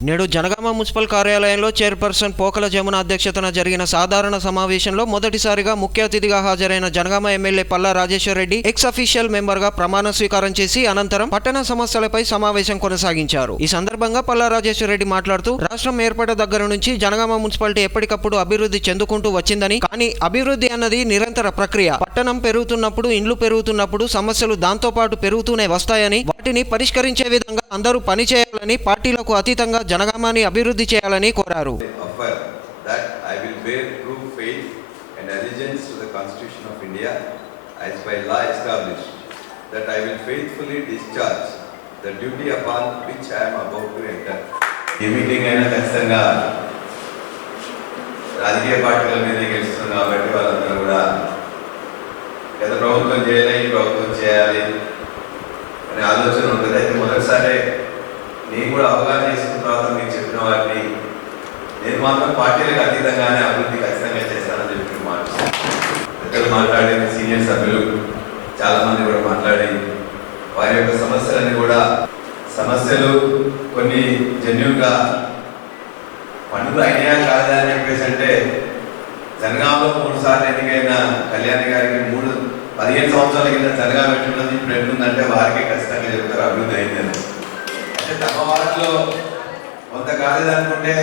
నేడు జనగామ మున్సిపల్ కార్యాలయంలో చైర్పర్సన్ పోకల జమున అధ్యక్షతన జరిగిన సాధారణ సమావేశంలో మొదటిసారిగా ముఖ్య అతిథిగా హాజరైన Jangaon MLA Palla Rajeshwara Reddy ex official మెంబర్గా ప్రమాణ స్వీకారం చేసి అనంతరం పట్టణ సమస్యలపై సమావేశం కొనసాగించారు. ఈ సందర్భంగా పల్లా రాజేశ్వర్ రెడ్డి మాట్లాడుతూ రాష్ట్రం ఏర్పడ దగ్గర నుంచి జనగామ మున్సిపాలిటీ ఎప్పటికప్పుడు అభివృద్ధి చెందుకుంటూ వచ్చిందని కానీ అభివృద్ధి అన్నది నిరంతర ప్రక్రియ. పట్టణం పెరుగుతున్నప్పుడు ఇండ్లు పెరుగుతున్నప్పుడు సమస్యలు దాంతో పాటు పెరుగుతూనే వస్తాయని వాటిని పరిష్కరించే విధంగా అందరూ పనిచేయాలని పార్టీలకు అతీతంగా జనగామాన్ని అభివృద్ధి చేయాలని కోరారు. రాజకీయ పార్టీల మీద మాట్లాడిన సీనియర్ సభ్యులు చాలా మంది కూడా మాట్లాడి వారి యొక్క సమస్యలన్నీ కూడా సమస్యలు కొన్ని జన్యుగా పండుగ అయినాయా కాదా అని చెప్పేసి అంటే జనగాంలో మూడు సార్లు ఎన్నికైన కళ్యాణ్ గారికి మూడు పదిహేను సంవత్సరాల కింద జనగాం ఎట్లున్నది ఇప్పుడు ఎట్లుందంటే వారికి ఖచ్చితంగా చెప్తారు అభివృద్ధి అయిందని అంటే తమ వారిలో కొంత కాలేదనుకుంటే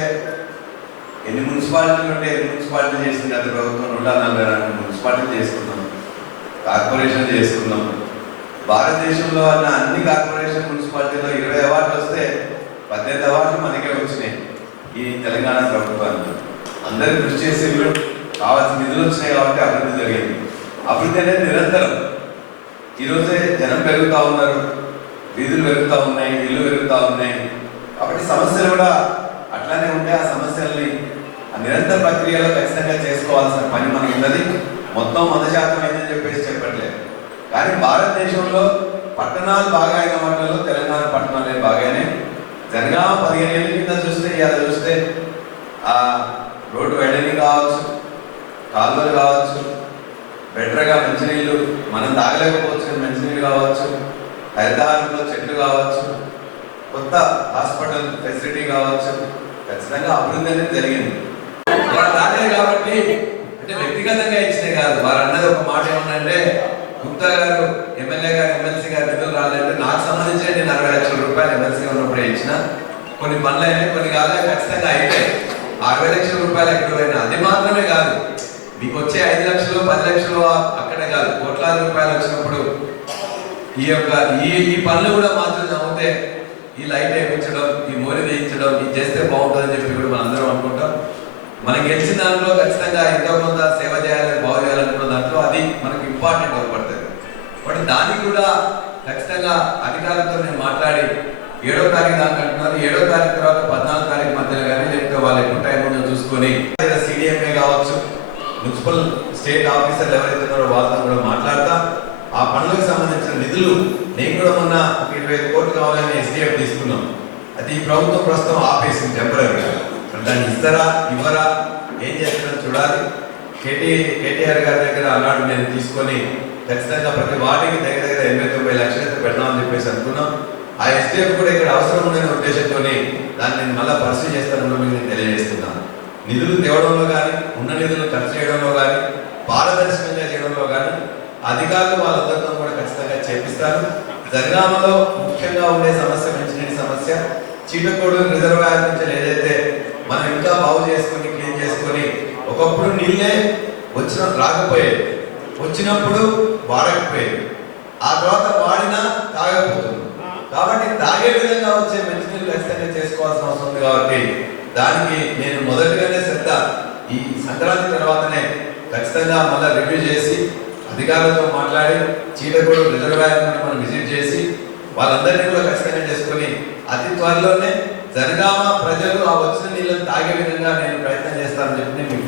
ఎన్ని మున్సిపాలిటీలు ఉంటే ఎన్ని మున్సిపాలిటీలు చేసింది గత ప్రభుత్వం నూట నలభై రెండు మున్సిపాలిటీ చేసుకున్నాం కార్పొరేషన్ చేసుకున్నాం. భారతదేశంలో ఉన్న అన్ని కార్పొరేషన్ మున్సిపాలిటీలో ఇరవై అవార్డులు వస్తే పద్దెనిమిది అవార్డులు మనకే వచ్చినాయి ఈ తెలంగాణ ప్రభుత్వానికి. అందరూ కృషి చేసి వీళ్ళు కావాల్సిన నిధులు వచ్చినాయి కాబట్టి అభివృద్ధి జరిగింది. అభివృద్ధి అనేది నిరంతరం. ఈరోజే జనం పెరుగుతూ ఉన్నారు వీధులు పెరుగుతూ ఉన్నాయి ఇల్లు పెరుగుతూ ఉన్నాయి. కాబట్టి సమస్యలు కూడా అట్లానే ఉంటే ఆ సమస్యల్ని ఆ నిరంతర ప్రక్రియలో ఖచ్చితంగా చేసుకోవాల్సిన పని మనకు ఉన్నది. మొత్తం వంద శాతం అయిందని చెప్పేసి చెప్పట్లేదు. కానీ భారతదేశంలో పట్టణాలు బాగా అయిన వాటిలో తెలంగాణ పట్టణాలే బాగానే. జనగామ పదిహేను ఏళ్ళ కింద చూస్తే ఇవాళ చూస్తే ఆ రోడ్డు వెడని కావచ్చు కాలువలు కావచ్చు బెటర్గా మంచినీళ్ళు మనం తాగలేకపోవచ్చు మంచినీళ్ళు కావచ్చు హరితహారంలో చెట్లు కావచ్చు కొత్త హాస్పిటల్ ఫెసిలిటీ కావచ్చు ఖచ్చితంగా అభివృద్ధి అనేది జరిగింది. కాబట్టి అంటే వ్యక్తిగతంగా ఇచ్చినాయి కాదు. వారు అన్నది ఒక మాట ఏమన్నంటే గుప్తా గారు ఎమ్మెల్యే గారు ఎమ్మెల్సీ గారు నిధులు రాలేదంటే నాకు సంబంధించి నేను అరవై లక్షల రూపాయలు ఎమ్మెల్సీగా ఉన్నప్పుడే ఇచ్చిన. కొన్ని పనులు అయినాయి కొన్ని కాలే ఖచ్చితంగా అయిపోయాయి. అరవై లక్షల రూపాయలు ఎక్కడ పోయినా అది మాత్రమే కాదు. మీకు వచ్చే ఐదు లక్షలు పది లక్షలు అక్కడే కాదు. కోట్లాది రూపాయలు వచ్చినప్పుడు ఈ యొక్క ఈ ఈ పనులు కూడా మాత్రం నమ్మితే ఈ లైట్ వేయించడం ఈ మోరి వేయించడం ఇది చేస్తే బాగుంటుందని చెప్పి కూడా మనం అందరం అనుకుంటాం. మనం గెలిచిన దాంట్లో ఖచ్చితంగా ఎంతో కొంత సేవ చేయాలి బాగు చేయాలనుకున్న దాంట్లో అది మనకు ఇంపార్టెంట్ అవపడుతుంది. బట్ దానికి కూడా ఖచ్చితంగా అధికారులతో నేను మాట్లాడి ఏడో తారీఖు దాకా అంటున్నారు. ఏడో తారీఖు తర్వాత పద్నాలుగు తారీఖు మధ్యలో కానీ లేకపోతే వాళ్ళు ఎక్కువ టైం ఉందో చూసుకొని సిడిఎంఏ కావచ్చు మున్సిపల్ స్టేట్ ఆఫీసర్లు ఎవరైతే ఉన్నారో వాళ్ళతో కూడా మాట్లాడతా. ఆ పనులకు సంబంధించిన నిధులు నేను కూడా మొన్న ఒక ఇరవై ఐదు కోట్లు కావాలని ఎస్డిఎఫ్ తీసుకున్నాం. అది ఈ ప్రభుత్వం ప్రస్తుతం ఆపేసింది టెంపరీ ఇస్తారా ఇవ్వరా ఏం చేస్తారో చూడాలి. కేటీ కేటీఆర్ గారి దగ్గర అన్నాడు నేను తీసుకొని ఖచ్చితంగా ప్రతి వాటికి దగ్గర దగ్గర ఎనభై తొంభై లక్షలు అయితే పెడదామని చెప్పేసి అనుకున్నాం. ఆ ఎస్డిఎఫ్ కూడా ఇక్కడ అవసరం ఉందనే ఉద్దేశంతో దాన్ని నేను మళ్ళీ పరిస్థితి చేస్తానని నేను తెలియజేస్తున్నాను. నిధులు తేవడంలో కానీ ఉన్న నిధులు ఖర్చు చేయడంలో కానీ పారదర్శకంగా చేయడంలో కానీ అధికారులు వాళ్ళందరితో కూడా ఖచ్చితంగా చేపిస్తారు. జనగామలో ముఖ్యంగా ఉండే సమస్య మంచినీటి సమస్య చీటకోడు రిజర్వాయర్ నుంచి ఏదైతే మనం ఇంకా బాగు చేసుకొని క్లీన్ చేసుకొని ఒకప్పుడు నీళ్ళే వచ్చిన రాకపోయేది. వచ్చినప్పుడు వాడకపోయేది. ఆ తర్వాత వాడినా తాగకపోతుంది. కాబట్టి తాగే విధంగా వచ్చే మంచినీళ్ళు ఖచ్చితంగా చేసుకోవాల్సిన అవసరం ఉంది కాబట్టి దానికి నేను మొదటిగానే శ్రద్ధ ఈ సంక్రాంతి తర్వాతనే ఖచ్చితంగా మళ్ళీ రివ్యూ చేసి అధికారులతో మాట్లాడి చీటగూడు రిజర్వాయర్ మనం విజిట్ చేసి వాళ్ళందరినీ కూడా ఖచ్చితంగా చేసుకొని అతి త్వరలోనే జనగామ ప్రజలు ఆ వచ్చిన నీళ్ళని తాగే విధంగా నేను ప్రయత్నం చేస్తానని చెప్పి నేను మీకు